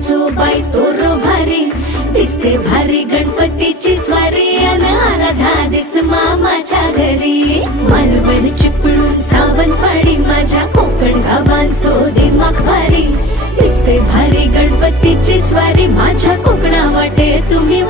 गावांचो बाई तोरो भारी दिसते भारी गणपतीची स्वारी अन आला धादिस मामाच्या घरी मालवण चिपळूण सावंतवाडी माझ्या कोकण गावांचो दिमाग भारी दिसते भारी गणपतीची स्वारी माझ्या कोकणा वाटे तुम्ही